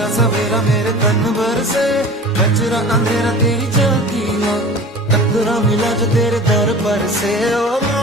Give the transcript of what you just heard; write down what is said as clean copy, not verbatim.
सवेरा सवेरा मेरे तन भर से कचरा अंधेरा तेरी चलती ना, टकरा मिला जो तेरे दर पर से ओ